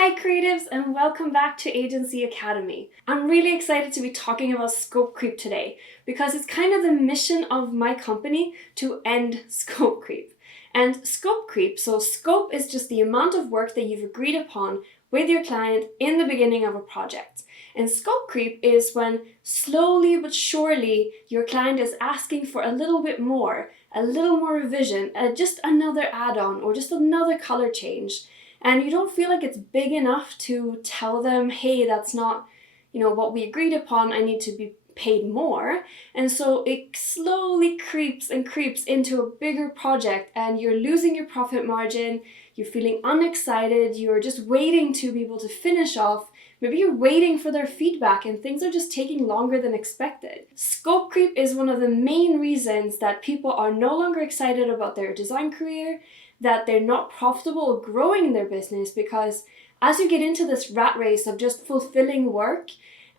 Hi creatives, and welcome back to Agency Academy. I'm really excited to be talking about scope creep today because it's kind of the mission of my company to end scope creep. And scope creep, so scope is just the amount of work that you've agreed upon with your client in the beginning of a project. And scope creep is when slowly but surely your client is asking for a little bit more, a little more revision, just another add-on or just another color change. And you don't feel like it's big enough to tell them, hey, that's not, what we agreed upon, I need to be paid more. And so it slowly creeps and creeps into a bigger project and you're losing your profit margin, you're feeling unexcited, you're just waiting to be able to finish off. Maybe you're waiting for their feedback and things are just taking longer than expected. Scope creep is one of the main reasons that people are no longer excited about their design career, that they're not profitable or growing in their business, because as you get into this rat race of just fulfilling work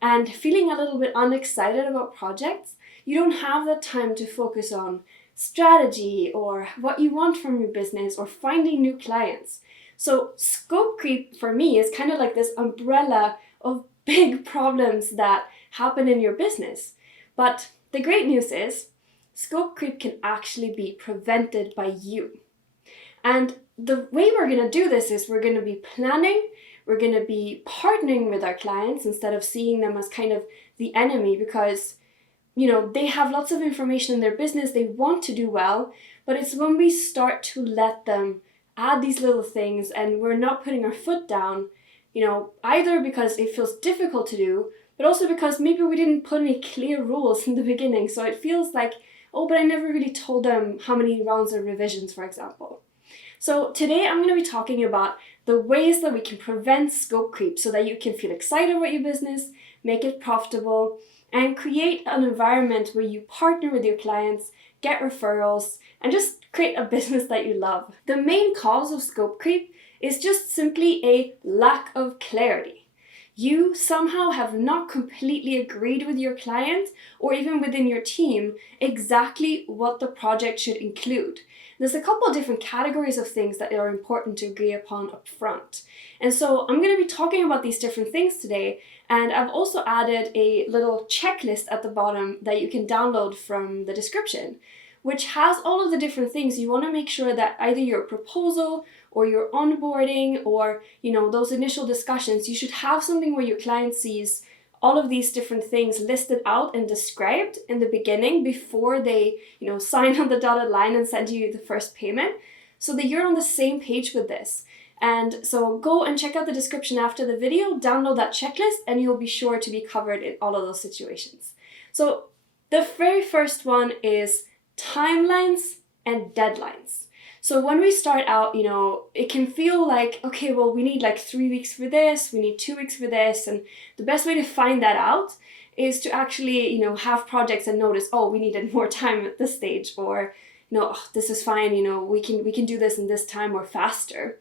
and feeling a little bit unexcited about projects, you don't have that time to focus on strategy or what you want from your business or finding new clients. So scope creep for me is kind of like this umbrella of big problems that happen in your business. But the great news is scope creep can actually be prevented by you. And the way we're going to do this is we're going to be planning, we're going to be partnering with our clients instead of seeing them as kind of the enemy, because they have lots of information in their business, they want to do well, but it's when we start to let them add these little things and we're not putting our foot down, either because it feels difficult to do, but also because maybe we didn't put any clear rules in the beginning. So it feels like, oh, but I never really told them how many rounds of revisions, for example. So today I'm going to be talking about the ways that we can prevent scope creep so that you can feel excited about your business, make it profitable, and create an environment where you partner with your clients, get referrals, and just create a business that you love. The main cause of scope creep is just simply a lack of clarity. You somehow have not completely agreed with your client or even within your team exactly what the project should include. There's a couple of different categories of things that are important to agree upon up front. And so I'm going to be talking about these different things today, and I've also added a little checklist at the bottom that you can download from the description, which has all of the different things you want to make sure that either your proposal or your onboarding or those initial discussions, you should have something where your client sees all of these different things listed out and described in the beginning before they sign on the dotted line and send you the first payment, so that you're on the same page with this. And so go and check out the description after the video, download that checklist, and you'll be sure to be covered in all of those situations. So the very first one is timelines and deadlines. So when we start out, it can feel like, okay, well, we need like 3 weeks for this, we need 2 weeks for this. And the best way to find that out is to actually, have projects and notice, oh, we needed more time at this stage, or, oh, this is fine, we can do this in this time or faster.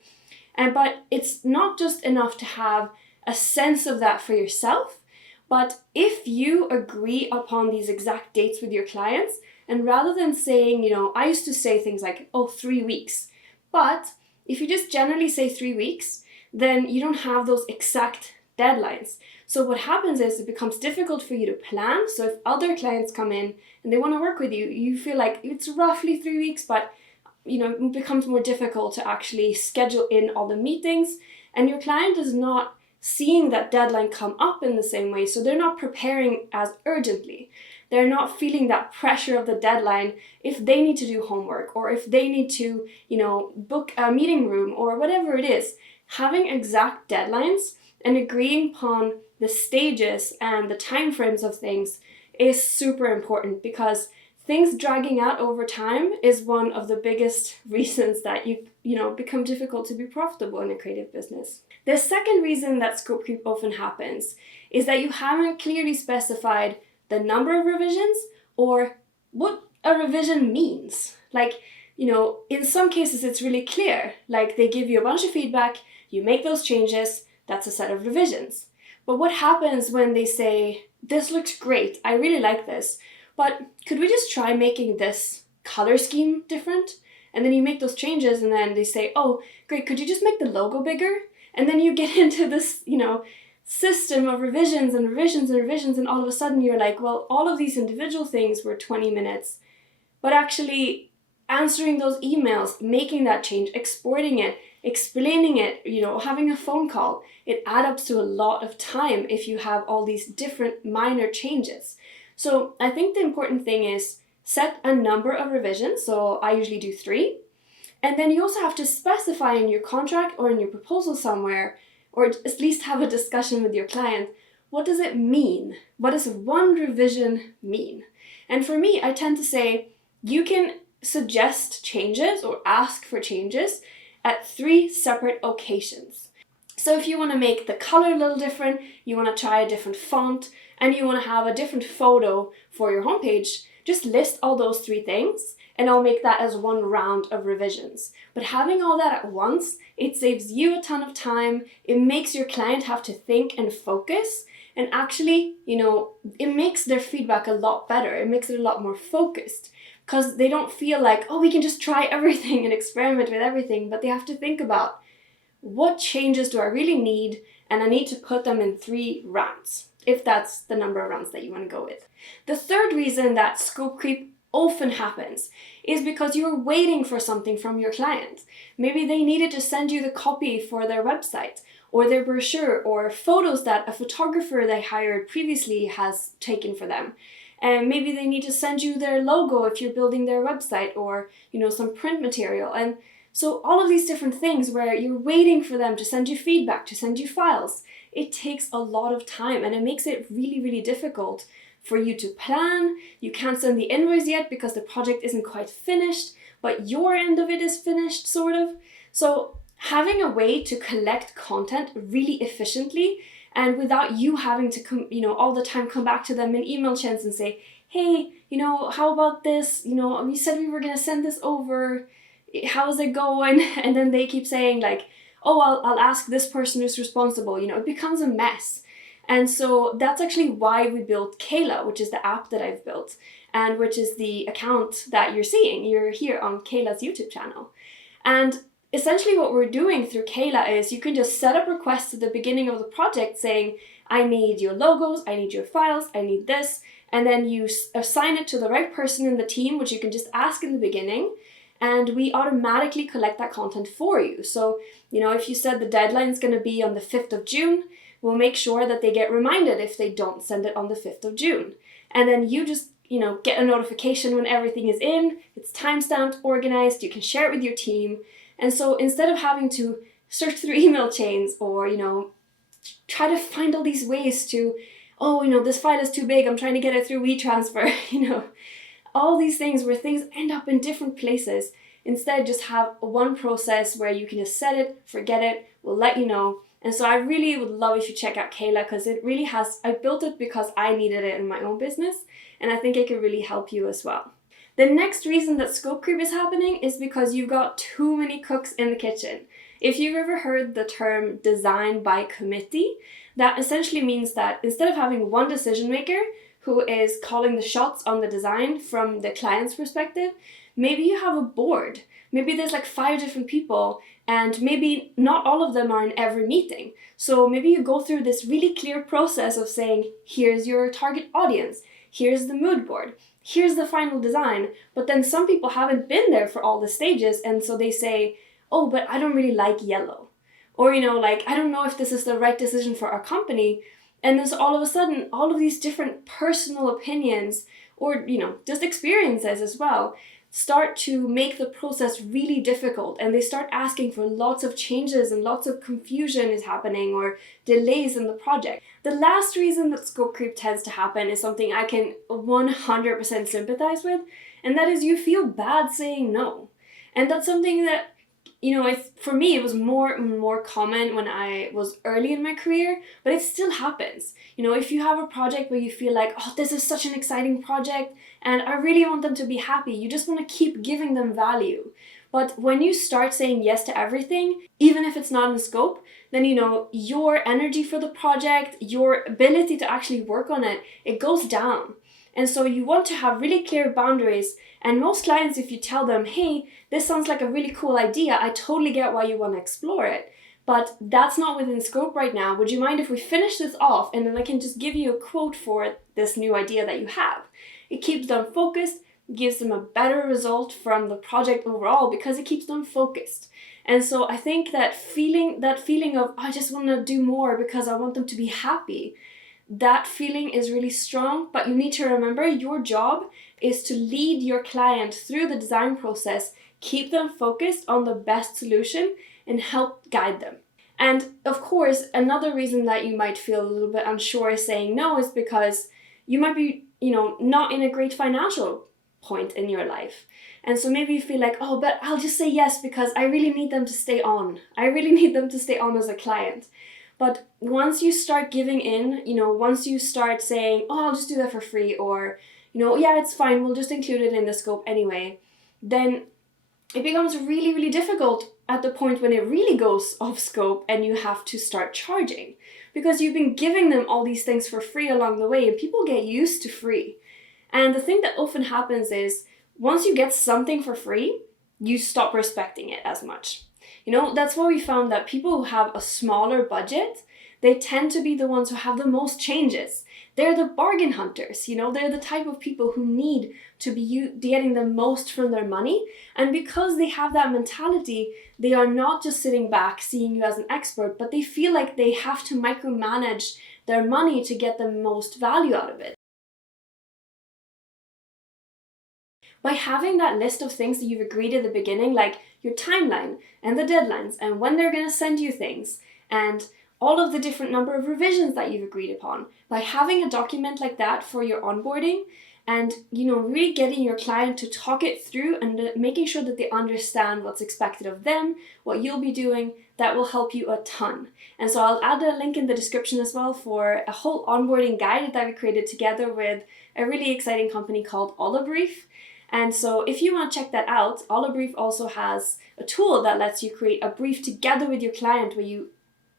But it's not just enough to have a sense of that for yourself, but if you agree upon these exact dates with your clients, and rather than saying, I used to say things like, 3 weeks. But if you just generally say 3 weeks, then you don't have those exact deadlines. So what happens is it becomes difficult for you to plan. So if other clients come in and they want to work with you, you feel like it's roughly 3 weeks, but it becomes more difficult to actually schedule in all the meetings. And your client is not seeing that deadline come up in the same way. So they're not preparing as urgently. They're not feeling that pressure of the deadline if they need to do homework or if they need to, book a meeting room or whatever it is. Having exact deadlines and agreeing upon the stages and the timeframes of things is super important, because things dragging out over time is one of the biggest reasons that you become difficult to be profitable in a creative business. The second reason that scope creep often happens is that you haven't clearly specified the number of revisions or what a revision means. Like, in some cases it's really clear. Like, they give you a bunch of feedback, you make those changes, that's a set of revisions. But what happens when they say, this looks great, I really like this, but could we just try making this color scheme different? And then you make those changes and then they say, oh, great, could you just make the logo bigger? And then you get into this, system of revisions and revisions and revisions, and all of a sudden you're like, well, all of these individual things were 20 minutes, but actually answering those emails, making that change, exporting it, explaining it, having a phone call, it adds up to a lot of time if you have all these different minor changes. So I think the important thing is set a number of revisions. So I usually do 3. And then you also have to specify in your contract or in your proposal somewhere, or at least have a discussion with your client, what does it mean? What does one revision mean? And for me, I tend to say you can suggest changes or ask for changes at 3 separate occasions. So if you want to make the color a little different, you want to try a different font, and you want to have a different photo for your homepage, just list all those 3 things, and I'll make that as one round of revisions. But having all that at once, it saves you a ton of time. It makes your client have to think and focus. And actually, it makes their feedback a lot better. It makes it a lot more focused, because they don't feel like, oh, we can just try everything and experiment with everything. But they have to think about, what changes do I really need? And I need to put them in 3 rounds, if that's the number of rounds that you want to go with. The third reason that scope creep often happens is because you're waiting for something from your client. Maybe they needed to send you the copy for their website or their brochure or photos that a photographer they hired previously has taken for them. And maybe they need to send you their logo if you're building their website, or some print material. And so all of these different things where you're waiting for them to send you feedback, to send you files, it takes a lot of time, and it makes it really, really difficult for you to plan. You can't send the invoice yet because the project isn't quite finished, but your end of it is finished, sort of. So having a way to collect content really efficiently, and without you having to all the time come back to them in email chains and say, hey, how about this? We said we were going to send this over. How's it going? And then they keep saying like, oh, I'll ask this person who's responsible. It becomes a mess. And so that's actually why we built Kayla, which is the app that I've built, and which is the account that you're seeing. You're here on Kayla's YouTube channel. And essentially what we're doing through Kayla is you can just set up requests at the beginning of the project saying, I need your logos, I need your files, I need this. And then you assign it to the right person in the team, which you can just ask in the beginning. And we automatically collect that content for you. So, if you said the deadline is going to be on the 5th of June, we'll make sure that they get reminded if they don't send it on the 5th of June. And then you just, get a notification when everything is in, it's timestamped, organized, you can share it with your team. And so instead of having to search through email chains or, try to find all these ways to, this file is too big, I'm trying to get it through WeTransfer, all these things where things end up in different places. Instead, just have one process where you can just set it, forget it, we'll let you know. And so I really would love if you check out Kayla, because it really I built it because I needed it in my own business, and I think it could really help you as well. The next reason that scope creep is happening is because you've got too many cooks in the kitchen. If you've ever heard the term design by committee, that essentially means that instead of having one decision maker who is calling the shots on the design from the client's perspective, maybe you have a board. Maybe there's like 5 different people, and maybe not all of them are in every meeting. So maybe you go through this really clear process of saying, here's your target audience, here's the mood board, here's the final design. But then some people haven't been there for all the stages, and so they say, oh, but I don't really like yellow. Or, I don't know if this is the right decision for our company. And then so all of a sudden, all of these different personal opinions, or, just experiences as well, start to make the process really difficult, and they start asking for lots of changes and lots of confusion is happening or delays in the project. The last reason that scope creep tends to happen is something I can 100% sympathize with, and that is you feel bad saying no. And that's something that, for me, it was more common when I was early in my career, but it still happens. If you have a project where you feel like, oh, this is such an exciting project and I really want them to be happy, you just want to keep giving them value. But when you start saying yes to everything, even if it's not in scope, then, your energy for the project, your ability to actually work on it, it goes down. And so you want to have really clear boundaries. And most clients, if you tell them, hey, this sounds like a really cool idea, I totally get why you want to explore it, but that's not within scope right now. Would you mind if we finish this off and then I can just give you a quote for this new idea that you have? It keeps them focused, gives them a better result from the project overall because it keeps them focused. And so I think that feeling of I just want to do more because I want them to be happy, that feeling is really strong, but you need to remember your job is to lead your client through the design process, keep them focused on the best solution, and help guide them. And of course, another reason that you might feel a little bit unsure saying no is because you might be, not in a great financial point in your life. And so maybe you feel like, oh, but I'll just say yes because I really need them to stay on. I really need them to stay on as a client. But once you start giving in, once you start saying, oh, I'll just do that for free, or, yeah, it's fine, we'll just include it in the scope anyway, then it becomes really, really difficult at the point when it really goes off scope and you have to start charging. Because you've been giving them all these things for free along the way and people get used to free. And the thing that often happens is once you get something for free, you stop respecting it as much. That's why we found that people who have a smaller budget, they tend to be the ones who have the most changes. They're the bargain hunters, they're the type of people who need to be getting the most from their money. And because they have that mentality, they are not just sitting back seeing you as an expert, but they feel like they have to micromanage their money to get the most value out of it. By having that list of things that you've agreed at the beginning, like your timeline and the deadlines and when they're going to send you things and all of the different number of revisions that you've agreed upon, by having a document like that for your onboarding and, really getting your client to talk it through and making sure that they understand what's expected of them, what you'll be doing, that will help you a ton. And so I'll add a link in the description as well for a whole onboarding guide that we created together with a really exciting company called Olibrief. And so if you want to check that out, Olibrief also has a tool that lets you create a brief together with your client where you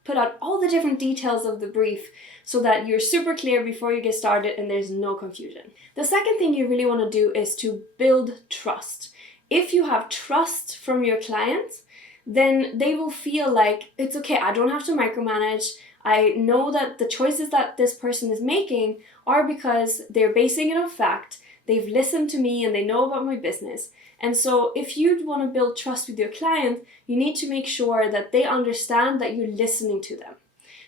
put out all the different details of the brief so that you're super clear before you get started and there's no confusion. The second thing you really want to do is to build trust. If you have trust from your client, then they will feel like it's okay, I don't have to micromanage. I know that the choices that this person is making are because they're basing it on fact. They've listened to me and they know about my business. And so if you want to build trust with your client, you need to make sure that they understand that you're listening to them.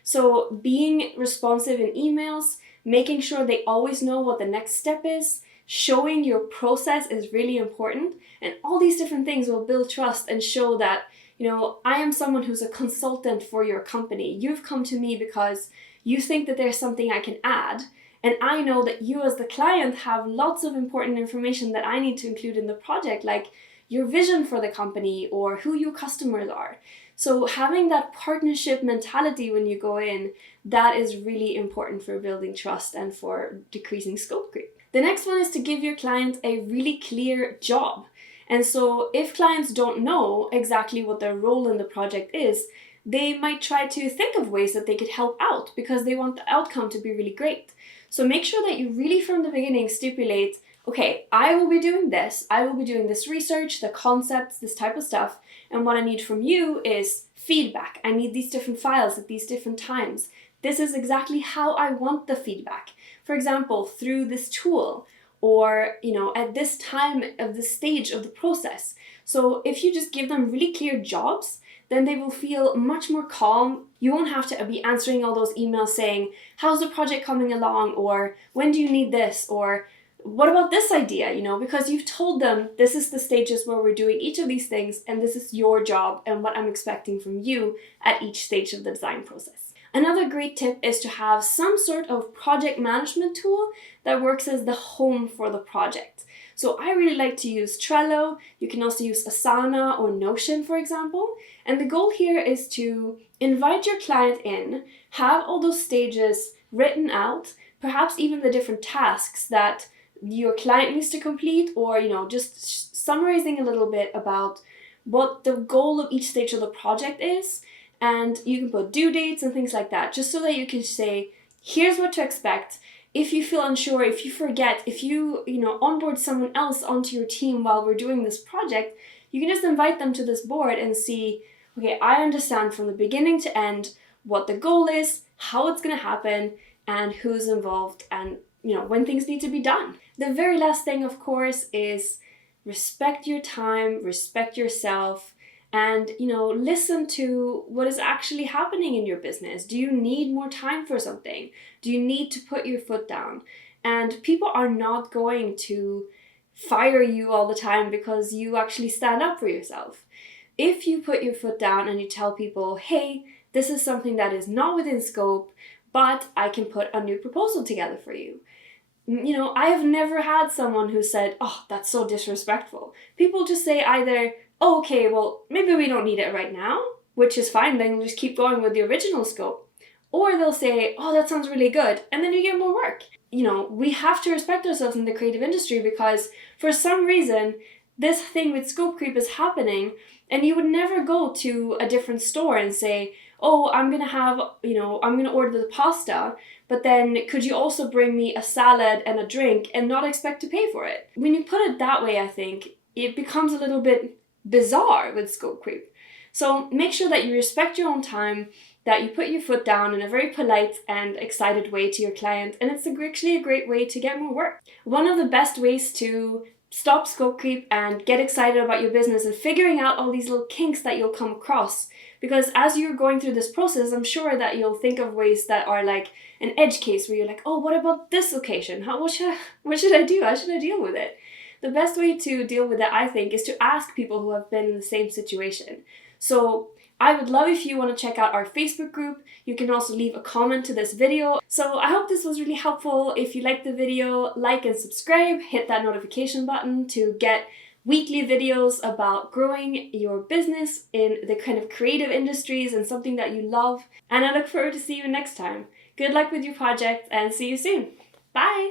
So being responsive in emails, making sure they always know what the next step is, showing your process is really important. And all these different things will build trust and show that, I am someone who's a consultant for your company. You've come to me because you think that there's something I can add. And I know that you as the client have lots of important information that I need to include in the project, like your vision for the company or who your customers are. So having that partnership mentality when you go in, that is really important for building trust and for decreasing scope creep. The next one is to give your client a really clear job. And so if clients don't know exactly what their role in the project is, they might try to think of ways that they could help out because they want the outcome to be really great. So make sure that you really from the beginning stipulate, okay, I will be doing this research, the concepts, this type of stuff, and what I need from you is feedback. I need these different files at these different times. This is exactly how I want the feedback. For example, through this tool, or at this time of the stage of the process. So if you just give them really clear jobs, then they will feel much more calm. You won't have to be answering all those emails saying, how's the project coming along? Or when do you need this? Or what about this idea? Because you've told them this is the stages where we're doing each of these things and this is your job and what I'm expecting from you at each stage of the design process. Another great tip is to have some sort of project management tool that works as the home for the project. So I really like to use Trello. You can also use Asana or Notion, for example. And the goal here is to invite your client in, have all those stages written out, perhaps even the different tasks that your client needs to complete, or just summarizing a little bit about what the goal of each stage of the project is. And you can put due dates and things like that, just so that you can say, here's what to expect. If you feel unsure, if you forget, if you onboard someone else onto your team while we're doing this project, you can just invite them to this board and see, okay, I understand from the beginning to end what the goal is, how it's going to happen, and who's involved, and when things need to be done. The very last thing, of course, is respect your time, respect yourself, and listen to what is actually happening in your business. Do you need more time for something? Do you need to put your foot down? And people are not going to fire you all the time because you actually stand up for yourself. If you put your foot down and you tell people, hey, this is something that is not within scope, but I can put a new proposal together for you. I have never had someone who said, oh, that's so disrespectful. People just say either, oh, okay, well, maybe we don't need it right now, which is fine, then we'll just keep going with the original scope. Or they'll say, oh, that sounds really good, and then you get more work. We have to respect ourselves in the creative industry because for some reason, this thing with scope creep is happening, and you would never go to a different store and say, oh, I'm going to order the pasta, but then could you also bring me a salad and a drink and not expect to pay for it? When you put it that way, I think it becomes a little bit bizarre with scope creep. So make sure that you respect your own time, that you put your foot down in a very polite and excited way to your client, and it's actually a great way to get more work. One of the best ways to stop scope creep and get excited about your business and figuring out all these little kinks that you'll come across, because as you're going through this process, I'm sure that you'll think of ways that are like an edge case where you're like, oh, what about this occasion? What should I do? How should I deal with it? The best way to deal with it, I think, is to ask people who have been in the same situation. So I would love if you want to check out our Facebook group. You can also leave a comment to this video. So I hope this was really helpful. If you liked the video, like and subscribe, hit that notification button to get weekly videos about growing your business in the kind of creative industries and something that you love. And I look forward to seeing you next time. Good luck with your project and see you soon. Bye!